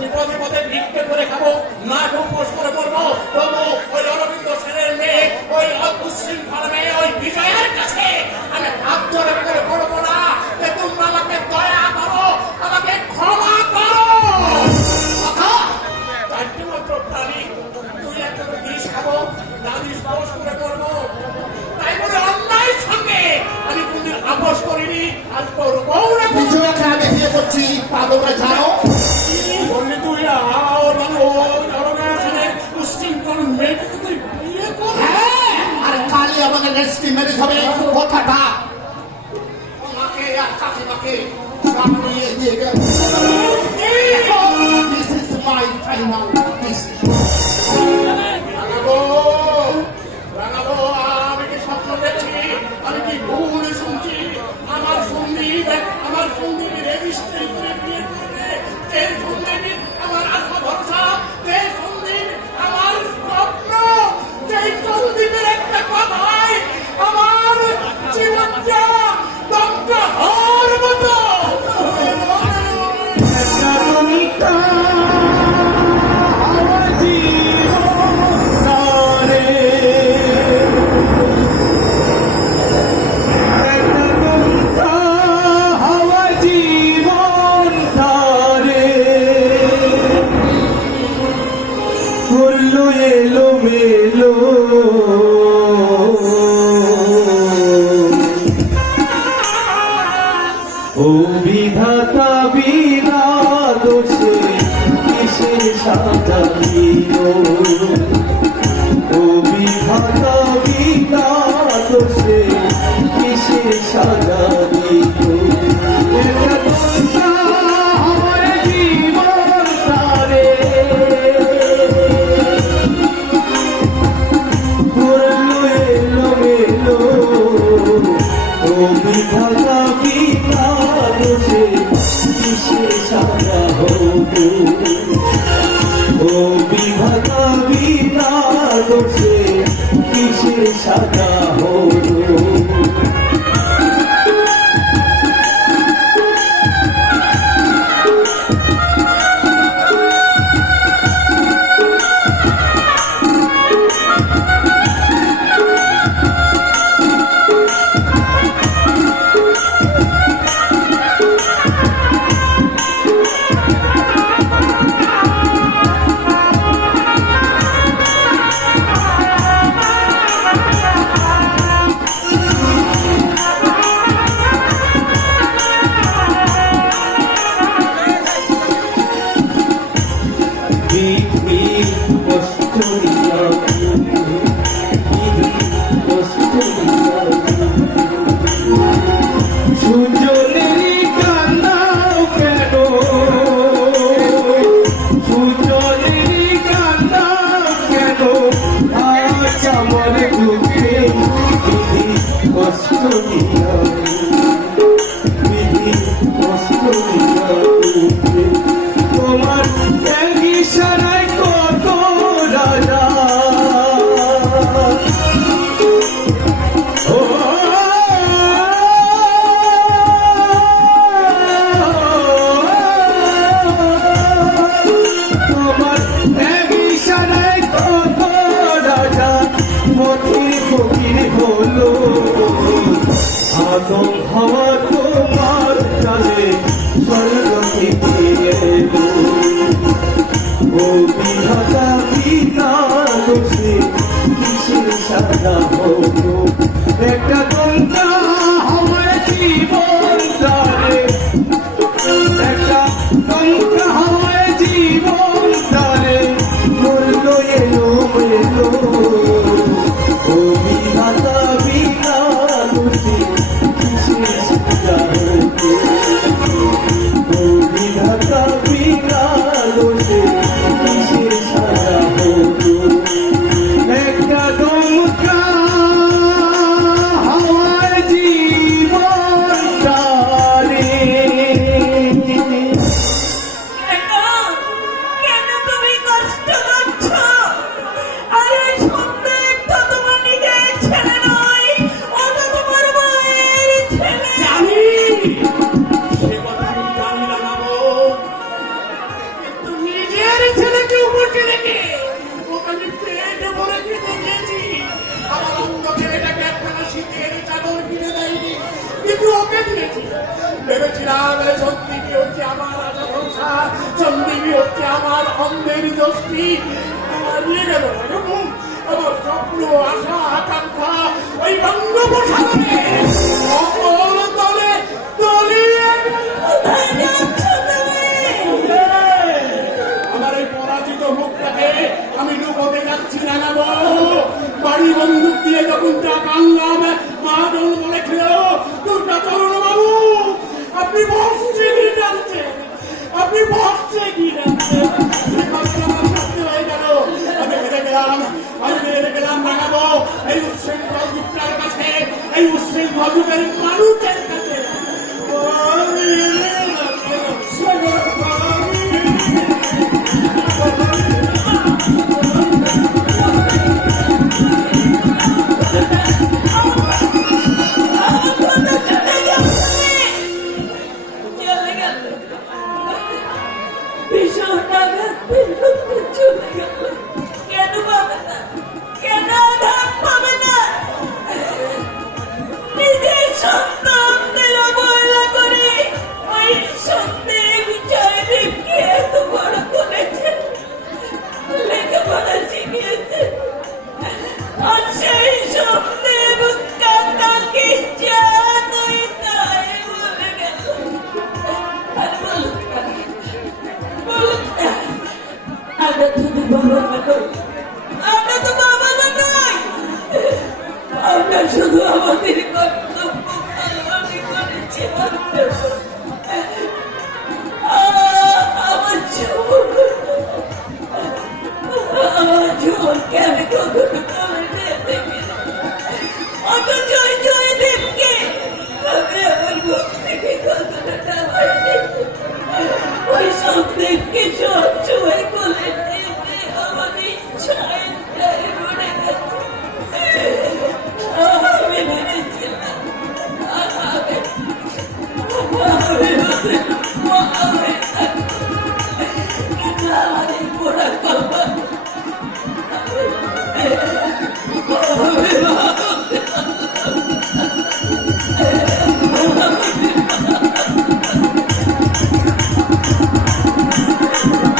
বিপদে পদে ভিক্ষে করে খাবো, মাঠ উপোস করে পড়বো, তবু ওই অরবিন্দ সেনের মেয়ে, ওই উচ্ছৃঙ্খল মেয়ে, ওই বিজয়ের কাছে আমি হাত জোড়ে করে পড়বো না যে তোমরা আমাকে দয়া করো, আমাকে ক্ষমা করো। চারটি মাত্র প্রাণী, তুই একটা বিষ খাবো, দাদি সাহস করে পড়বো, তাই বলে অন্যায়ের সঙ্গে আমি কোনদিন আপোষ করিনি, আজ করবো না। বিজয়াকে আমি বিয়ে করছি, পাগলরা জানো? বললি তুই উচ্ছৃঙ্খল মেয়েকে তুই বিয়ে কর? হ্যাঁ, আর কালি আমাদের নেক্সট ম্যারেজ হবে, কথাটা আমাকে আর কাকিমাকে সামনে দিয়ে গেল। This is my final decision. রাঙাবো, আমি কি স্বপ্ন দেখছি, আমি কি ভুল শুনছি? আমার সঙ্গীত রেজিস্ট্রি করে বিয়ে করবে, যে সঙ্গীত আমার আশা ভরসা, যে সঙ্গীত আমার স্বপ্ন, যে সন্দীপের একটা কথাই আমার জীবনটা দগ্ধ হওয়ার মতো। ও বিধাতা বিনা দোষে কিসের সাজা দিও, ও বিধাতা বিনা দোষে কিসের সাজা দিও। এটা তোমরা আমার জীবন তারে করলো এলোমেলো, ও বিধাতা বিনা দোষে কিসের সাজা হতো, ও বিধাতা বিনা দোষে কিসের সাজা হতো। তোমার ইশারায় কত রাজা, তোমার ইশারায় কত রাজা মতির ফকির হলো, আদম হওয়া তোমার জানে স্বর্গ থেকে এলো, ও বিধাতা বিনা দোষে কিসের সাজা হতো। একটা তোমরা আমার জীবন তারে, একটা তোমরা আমার জীবন তারে করলো এলোমেলো, ও বিধাতা বিনা দোষে কিসের সাজা হতো, ও বিধাতা বিনা দোষে কিসের ভেবেছিলাম সন্দীপী হচ্ছে আমার আশা ভরসা, সন্দীপী হচ্ছে আমার অন্ধের দোষী। আমার নিয়ে গেল এরকম আমার স্বপ্ন আশা আকাঙ্ক্ষা ওই বঙ্গোপসাগরে অকল তলে তলিয়ে আমার এই পরাজিত মুখটাকে আমি লুকোতে যাচ্ছি না নেব। বাড়ি বন্দুক দিয়ে যখন টাকা আনলাম মহাজন বলেছিল দুর্গা তরুণ বাবু আপনি বসছে কি জানছেন, আপনি বসছে কি জানছেন। হয়ে গেল আমি হেরে গেলাম, আমি হেরে গেলাম রাঙাবো এই উচ্ছৃঙ্খল যুগটার কাছে, এই উচ্ছৃঙ্খল যুগের মানুষের কাছে। কেন পাবে না, কেন আধার পাবে না? নিজের সন্তানদের অবহেলা করে ওই সন্তানের বিজয়দেবকে এত বড় করেছে, লেখাপড়া শিখিয়েছে, আর সেই সন্দেব কাকাকে জানোই তাই বলে গেল। আর বলুন আমরা তুমি বড়